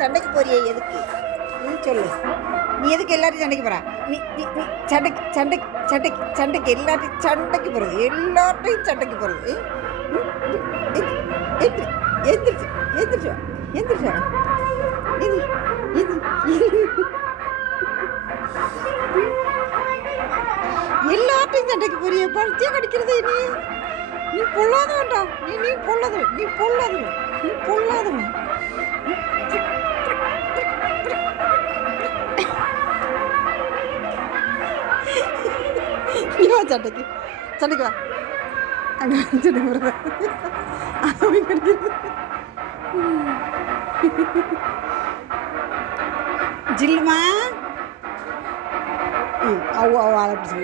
சண்டைக்கு போறியே எதுக்கு? நீ சொல்லு. நீ எதுக்கு எல்லாரும் சண்டைக்கு போறா? நீ நீ நீ சண்டைக்கு சண்டைக்கு சண்டைக்கு சண்டைக்கு எல்லாத்தையும் சண்டைக்கு போகிறது, எல்லார்ட்டையும் சண்டைக்கு போகிறது. எந்திரிச்சு எந்திரிச்சா எந்திரிச்சா எல்லார்ட்டையும் சண்டைக்கு போறிய படுத்தியா கடிக்கிறது. நீ நீ பொல்லாத வேண்டாம். நீ நீ பொல்லாத நீ பொல்லாத நீ பொல்லாதவன். நீ வா சண்டைக்கு சண்டைக்கு வா. அங்கே சண்டை போடுற அவன் கிடைக்கிறது. ஜில்லுமா அவ்வளோ ஆளை பிடிச்சி